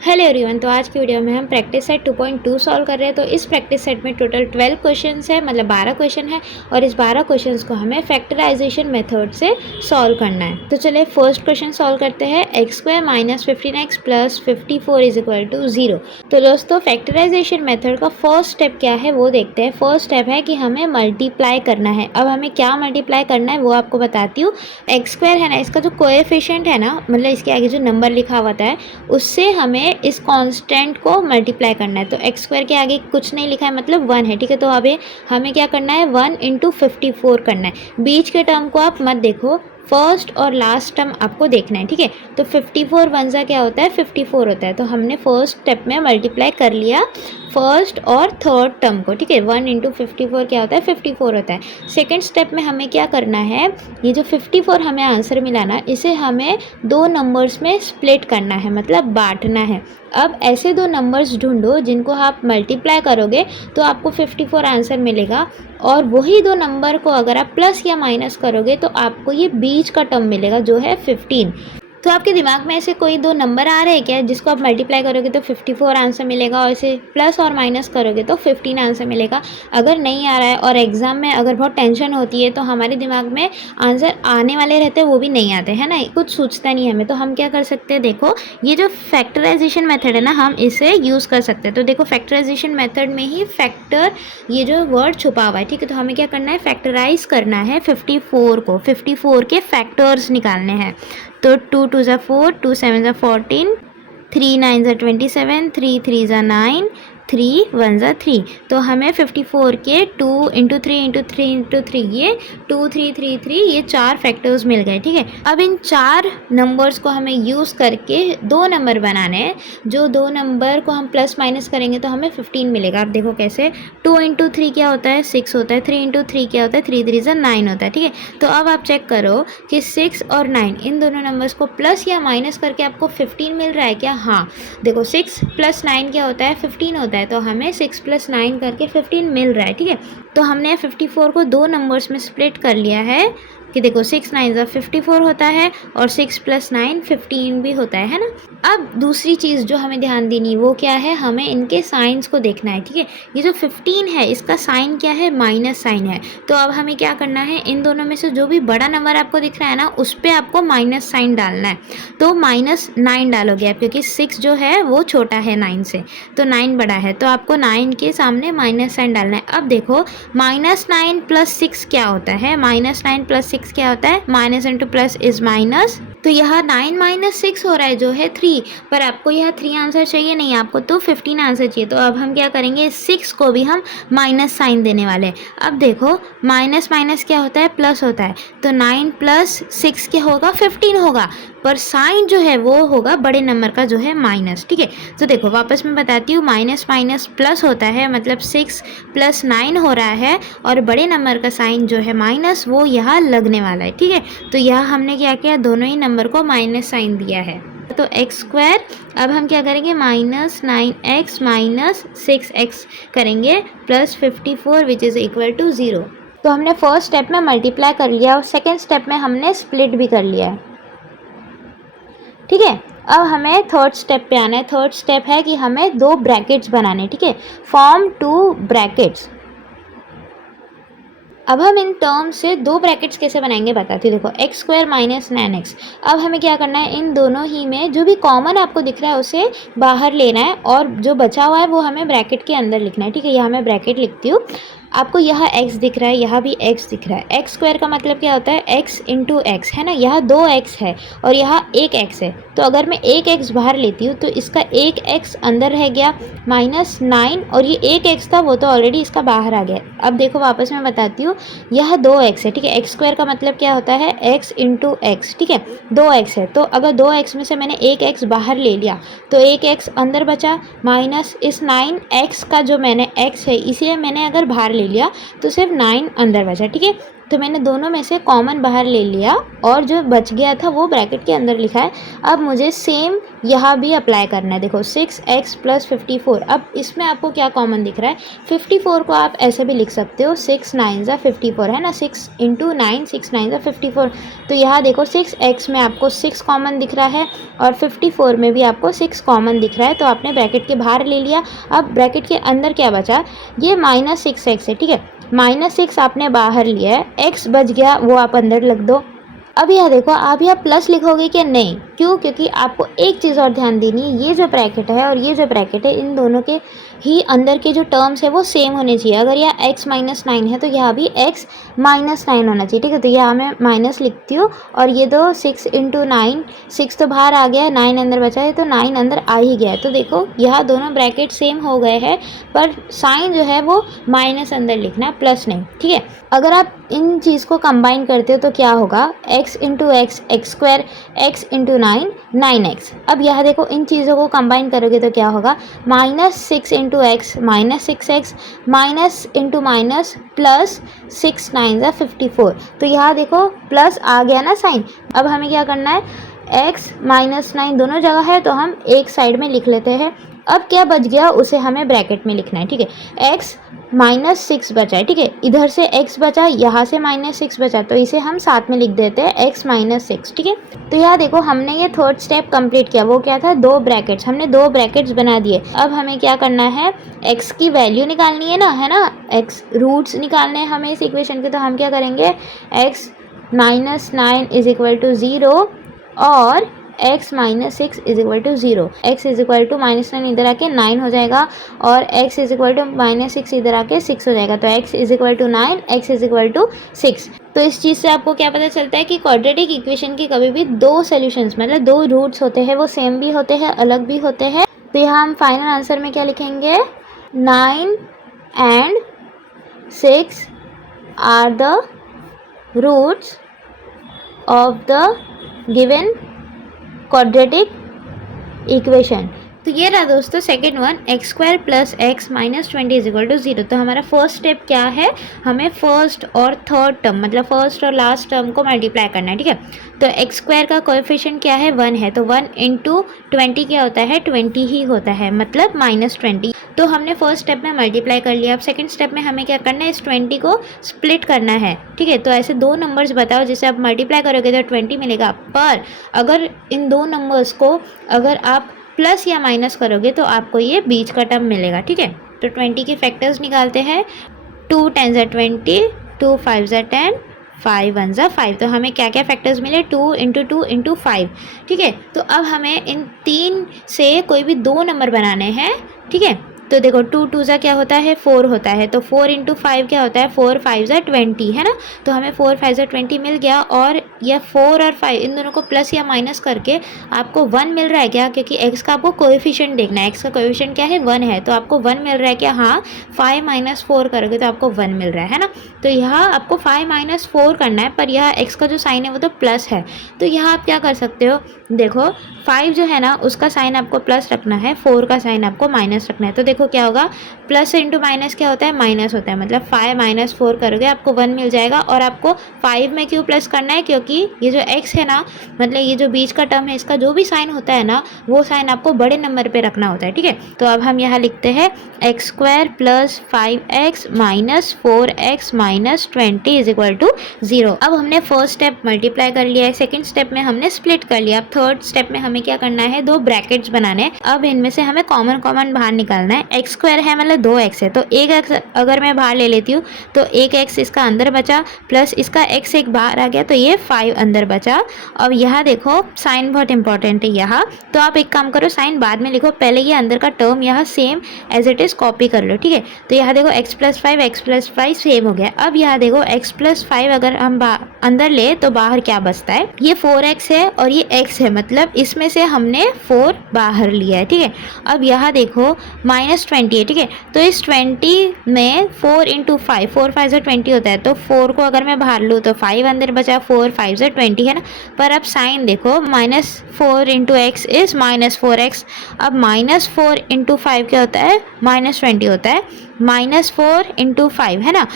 Hello everyone. तो आज की वीडियो में हम प्रैक्टिस सेट 2.2 सॉल्व कर रहे हैं। तो इस प्रैक्टिस सेट में टोटल 12 क्वेश्चंस है, मतलब 12 क्वेश्चन है और इस 12 क्वेश्चंस को हमें फैक्टराइजेशन मेथड से सॉल्व करना है। तो चलिए फर्स्ट क्वेश्चन सॉल्व करते हैं। x² - 15x + 54 = 0। तो दोस्तों फैक्टराइजेशन मेथड का फर्स्ट स्टेप क्या है वो देखते हैं। फर्स्ट स्टेप है कि हमें मल्टीप्लाई करना है। अब हमें क्या मल्टीप्लाई करना है वो आपको बताती हूँ। x² है ना, इसका जो कोएफिशिएंट है ना, मतलब इसके आगे जो नंबर लिखा हुआ है उससे हमें इस कांस्टेंट को मल्टीप्लाई करना है। तो x² के आगे कुछ नहीं लिखा है, मतलब 1 है, ठीक है। तो अभी हमें क्या करना है, 1 × 54 करना है। बीच के टर्म को आप मत देखो, फर्स्ट और लास्ट टर्म आपको देखना है, ठीक है। तो 54 1 क्या होता है, 54 होता है। तो हमने फर्स्ट स्टेप में मल्टीप्लाई कर लिया फर्स्ट और थर्ड टर्म को, ठीक है। 1 × 54 क्या होता है, 54 होता है। सेकेंड स्टेप में हमें क्या करना है, ये जो 54 हमें आंसर मिला ना, इसे हमें दो नंबर्स में स्प्लिट करना है, मतलब बांटना है। अब ऐसे दो नंबर्स ढूंढो जिनको आप मल्टीप्लाई करोगे तो आपको 54 आंसर मिलेगा, और वही दो नंबर को अगर आप प्लस या माइनस करोगे तो आपको ये बीच का टर्म मिलेगा जो है 15। तो आपके दिमाग में ऐसे कोई दो नंबर आ रहे हैं क्या जिसको आप मल्टीप्लाई करोगे तो 54 आंसर मिलेगा, और इसे प्लस और माइनस करोगे तो 15 आंसर मिलेगा? अगर नहीं आ रहा है और एग्ज़ाम में अगर बहुत टेंशन होती है तो हमारे दिमाग में आंसर आने वाले रहते हैं, वो भी नहीं आते हैं ना, कुछ सोचता नहीं हमें। तो हम क्या कर सकते हैं, देखो ये जो फैक्टराइजेशन मेथड है ना, हम इसे यूज़ कर सकते हैं। तो देखो फैक्टराइजेशन मेथड में ही फैक्टर ये जो वर्ड छुपा हुआ है, ठीक है। तो हमें क्या करना है, फैक्टराइज करना है 54 को, 54 के फैक्टर्स निकालने हैं। तो 2 × 2 = 4, 2 × 7 = 14, 3 × 9 = 27, 3 × 3 = 9, 3 × 1 = 3। तो हमें 54 के 2 × 3 × 3 × 3 ये 2 3 3 3 ये 4 फैक्टर्स मिल गए, ठीक है। अब इन 4 नंबर्स को हमें यूज़ करके दो नंबर बनाने हैं। जो दो नंबर को हम प्लस माइनस करेंगे तो हमें 15 मिलेगा। आप देखो कैसे, 2 × 3 क्या होता है, 6 होता है। 3 × 3 क्या होता है, 3 × 3 = 9 होता है, ठीक है। तो अब आप चेक करो कि 6 और 9 इन दोनों नंबर्स को प्लस या माइनस करके आपको 15 मिल रहा है क्या? हाँ, देखो 6 + 9 क्या होता है, 15 होता है। तो हमें 6 + 9 करके 15 मिल रहा है, ठीक है। तो हमने 54 को दो नंबर्स में स्प्लिट कर लिया है कि देखो 6 × 9 = 54 होता है और 6 + 9 15 भी होता है ना। अब दूसरी चीज़ जो हमें ध्यान देनी वो क्या है, हमें इनके साइंस को देखना है, ठीक है। ये जो 15 है इसका साइन क्या है, माइनस साइन है। तो अब हमें क्या करना है, इन दोनों में से जो भी बड़ा नंबर आपको दिख रहा है ना, उस पर आपको माइनस साइन डालना है। तो -9 डालोगे आप, क्योंकि 6 जो है वो छोटा है 9 से, तो 9 बड़ा है, तो आपको 9 के सामने माइनस साइन डालना है। अब देखो -9 + 6 क्या होता है, -9 + 6 क्या होता है, minus into plus is minus. तो यह 9 - 6 हो रहा है जो है 3, पर आपको यह 3 आंसर चाहिए नहीं, आपको तो 15 आंसर चाहिए। तो अब हम क्या करेंगे, 6 को भी हम माइनस साइन देने वाले हैं। अब देखो माइनस माइनस क्या होता है, प्लस होता है। तो 9 + 6 क्या होगा, 15 होगा, पर साइन जो है वो होगा बड़े नंबर का जो है माइनस, ठीक है। तो देखो वापस मैं बताती हूँ, माइनस माइनस प्लस होता है, मतलब 6 + 9 हो रहा है, और बड़े नंबर का साइन जो है माइनस वो यहाँ लगने वाला है, ठीक है। तो यहाँ हमने क्या किया, दोनों ही नंबर को माइनस साइन दिया है। तो x², अब हम क्या करेंगे, -9x - 6x करेंगे plus 54 which is equal to 0। तो हमने फर्स्ट स्टेप में मल्टीप्लाई कर लिया और सेकेंड स्टेप में हमने स्प्लिट भी कर लिया है, ठीक है। अब हमें थर्ड स्टेप पे आना है। थर्ड स्टेप है कि हमें दो ब्रैकेट्स बनाने, ठीक है। Form 2 brackets. अब हम इन टर्म्स से दो ब्रैकेट्स कैसे बनाएंगे बताती हूँ। देखो x² - 9x। अब हमें क्या करना है, इन दोनों ही में जो भी कॉमन आपको दिख रहा है उसे बाहर लेना है, और जो बचा हुआ है वो हमें ब्रैकेट के अंदर लिखना है, ठीक है। यहाँ मैं ब्रैकेट लिखती हूँ। आपको यहाँ x दिख रहा है, यहाँ भी x दिख रहा है। x² का मतलब क्या होता है, x × x, है ना। यहाँ 2x है और यहाँ 1x है। तो अगर मैं 1x बाहर लेती हूँ तो इसका 1x अंदर रह गया, -9, और ये 1x था वो तो ऑलरेडी इसका बाहर आ गया। अब देखो वापस मैं बताती हूँ, यह 2x है, ठीक है। x² का मतलब क्या होता है, x × x, ठीक है। 2x है, तो अगर 2x में से मैंने 1x बाहर ले लिया तो 1x अंदर बचा, माइनस इस 9x का जो मैंने x है इसे मैंने अगर बाहर ले लिया तो सिर्फ 9 अंदर बचा, ठीक है। तो मैंने दोनों में से कॉमन बाहर ले लिया और जो बच गया था वो ब्रैकेट के अंदर लिखा है। अब मुझे सेम यहाँ भी अप्लाई करना है। देखो 6x + 54। अब इसमें आपको क्या कॉमन दिख रहा है? 54 को आप ऐसे भी लिख सकते हो 6 9 ज़ा 54, है ना। 6 × 9 6 9 ज़ा 54। तो यहाँ देखो 6x में आपको 6 कॉमन दिख रहा है और 54 में भी आपको 6 कॉमन दिख रहा है। तो आपने ब्रैकेट के बाहर ले लिया। अब ब्रैकेट के अंदर क्या बचा? ये -6x है, ठीक है। -6 आपने बाहर लिया है, x बच गया वो आप अंदर लिख दो। अब यह देखो आप यहाँ प्लस लिखोगे कि नहीं? क्यों? क्योंकि आपको एक चीज़ और ध्यान देनी है, ये जो ब्रैकेट है और ये जो ब्रैकेट है, इन दोनों के ही अंदर के जो टर्म्स है वो सेम होने चाहिए। अगर यह x - 9 है तो यहाँ भी x - 9 होना चाहिए, ठीक है। तो यहाँ मैं माइनस लिखती हूँ और ये दो 6 × 9, 6 तो बाहर आ गया है, 9 अंदर बचा है, तो 9 अंदर आ ही गया है। तो देखो यहाँ दोनों ब्रैकेट सेम हो गए हैं, पर साइन जो है वो माइनस अंदर लिखना है, प्लस नहीं, ठीक है। अगर आप इन चीज़ को कंबाइन करते हो तो क्या होगा? x × x x², x × 9 9x। अब यहाँ देखो इन चीज़ों को कंबाइन करोगे तो क्या होगा? -6 × x -6x, minus into minus plus 6 9 ज़ा 54। तो यहाँ देखो प्लस आ गया ना साइन। अब हमें क्या करना है? x - 9 दोनों जगह है तो हम एक साइड में लिख लेते हैं। अब क्या बच गया उसे हमें ब्रैकेट में लिखना है, ठीक है। x -6 बचा है, ठीक है। इधर से x बचा, यहाँ से -6 बचा, तो इसे हम साथ में लिख देते हैं x - 6, ठीक है। तो यहाँ देखो हमने ये थर्ड स्टेप कंप्लीट किया। वो क्या था? 2 ब्रैकेट्स। हमने 2 ब्रैकेट्स बना दिए। अब हमें क्या करना है? x की वैल्यू निकालनी है ना, है ना। x रूट्स निकालने हैं हमें इस इक्वेशन के। तो हम क्या करेंगे? x - 9 = 0 और x - 6 = 0। x = -9 इधर आके 9 हो जाएगा और x = -6 इधर आके 6 हो जाएगा। तो x = 9, x = 6। तो इस चीज़ से आपको क्या पता चलता है कि क्वाड्रेटिक इक्वेशन की कभी भी 2 सॉल्यूशंस मतलब 2 रूट्स होते हैं, वो सेम भी होते हैं, अलग भी होते हैं। तो यहाँ हम फाइनल आंसर में क्या लिखेंगे? 9 and 6 are the roots of the given quadratic equation. तो ये रहा दोस्तों सेकेंड वन, x² + x - 20 = 0। तो हमारा फर्स्ट स्टेप क्या है? हमें फर्स्ट और थर्ड टर्म मतलब फर्स्ट और लास्ट टर्म को मल्टीप्लाई करना है, ठीक है। तो x² का कोएफिशिएंट क्या है? 1 है। तो 1 × 20 क्या होता है? 20 ही होता है, मतलब -20। तो हमने फर्स्ट स्टेप में मल्टीप्लाई कर लिया। अब सेकंड स्टेप में हमें क्या करना है? इस 20 को स्प्लिट करना है, ठीक है। तो ऐसे 2 नंबर्स बताओ जिसे आप मल्टीप्लाई करोगे तो 20 मिलेगा। पर अगर इन 2 नंबर्स को अगर आप प्लस या माइनस करोगे तो आपको ये बीच का टर्म मिलेगा, ठीक है। तो 20 के फैक्टर्स निकालते हैं। 2 × 10 = 20, 2 × 5 = 10, 5 × 1 = 5। तो हमें क्या क्या फैक्टर्स मिले? 2 × 2 × 5, ठीक है। तो अब हमें इन 3 से कोई भी 2 नंबर बनाने हैं, ठीक है। तो देखो 2 × 2 क्या होता है? 4 होता है। तो 4 × 5 क्या होता है? 4 × 5 = 20, है ना। तो हमें 4 × 5 = 20 मिल गया। और यह 4 और 5 इन दोनों को प्लस या माइनस करके आपको 1 मिल रहा है क्या? क्योंकि x का आपको कोएफिशिएंट देखना है। x का कोएफिशिएंट क्या है? 1 है। तो आपको 1 मिल रहा है क्या? हाँ। 5 - 4 करोगे तो आपको 1 मिल रहा है ना। तो यहाँ आपको 5 - 4 करना है, पर यह x का जो साइन है वो तो प्लस है। तो यहाँ आप क्या कर सकते हो? देखो 5 जो है ना उसका साइन आपको प्लस रखना है, 4 का साइन आपको माइनस रखना है। तो देखो क्या होगा? प्लस इंटू माइनस क्या होता है? माइनस होता है। मतलब 5 - 4 करोगे आपको 1 मिल जाएगा। और आपको 5 में क्यों प्लस करना है? क्योंकि ये जो x है ना, मतलब ये जो बीच का टर्म है, इसका जो भी साइन होता है ना वो साइन आपको बड़े नंबर पे रखना होता है, ठीक है। तो अब हम यहाँ लिखते हैं x² + 5x - 4x - 20 = 0। अब हमने फर्स्ट स्टेप मल्टीप्लाई कर लिया है, सेकेंड स्टेप में हमने स्प्लिट कर लिया। अब थर्ड स्टेप में हमें क्या करना है? 2 ब्रैकेट्स बनाने हैं। अब इनमें से हमें कॉमन बाहर निकालना है। x² है मतलब 2x है, तो 1x अगर मैं बाहर ले लेती हूँ तो 1x इसका अंदर बचा, प्लस इसका x एक बाहर आ गया, तो ये 5 अंदर बचा। अब यहाँ देखो साइन बहुत इंपॉर्टेंट है यहाँ। तो आप एक काम करो, साइन बाद में लिखो, पहले ये अंदर का टर्म यहाँ same as it is copy कर लो, ठीक है। तो यहाँ देखो x + 5 x + 5 सेम हो गया। अब यहाँ देखो x + 5 अगर हम अंदर ले तो बाहर क्या बचता है? ये 4x है और ये x है, मतलब इसमें से हमने 4 बाहर लिया है, ठीक है। अब यहाँ देखो -20 है, ठीक है। तो इस 20 में 4 × 5, 4 × 5 = 20 होता है। तो 4 को अगर मैं बाहर लूँ तो 5 अंदर बचा, 4 × 5 = 20, है ना। पर अब साइन देखो, -4 × x इज -4x। अब -4 × 5 क्या होता है? -20 होता है। -4 × 5 है ना।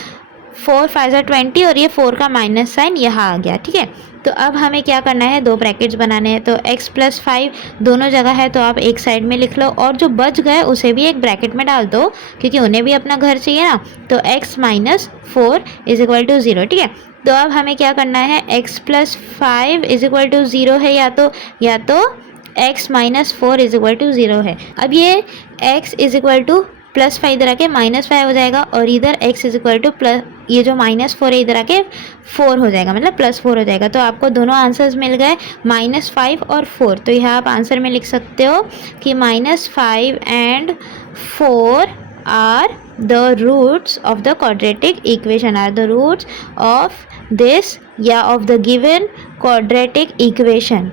4 5 20 और ये 4 का माइनस साइन यहाँ आ गया, ठीक है। तो अब हमें क्या करना है, 2 ब्रैकेट्स बनाने हैं। तो x + 5 दोनों जगह है तो आप एक साइड में लिख लो, और जो बच गए उसे भी एक ब्रैकेट में डाल दो क्योंकि उन्हें भी अपना घर चाहिए ना। तो x - 4 = 0, ठीक है। तो अब हमें क्या करना है, x + 5 = 0 है, या तो x - 4 = 0 है। अब ये x = +5 इधर आके -5 हो जाएगा, और इधर x = ये जो -4 है इधर आके 4 हो जाएगा, मतलब +4 हो जाएगा। तो आपको दोनों आंसर्स मिल गए, -5 और 4। तो यहाँ आप आंसर में लिख सकते हो कि -5 and 4 are the roots of the quadratic equation, are the roots of this, या of the given quadratic equation।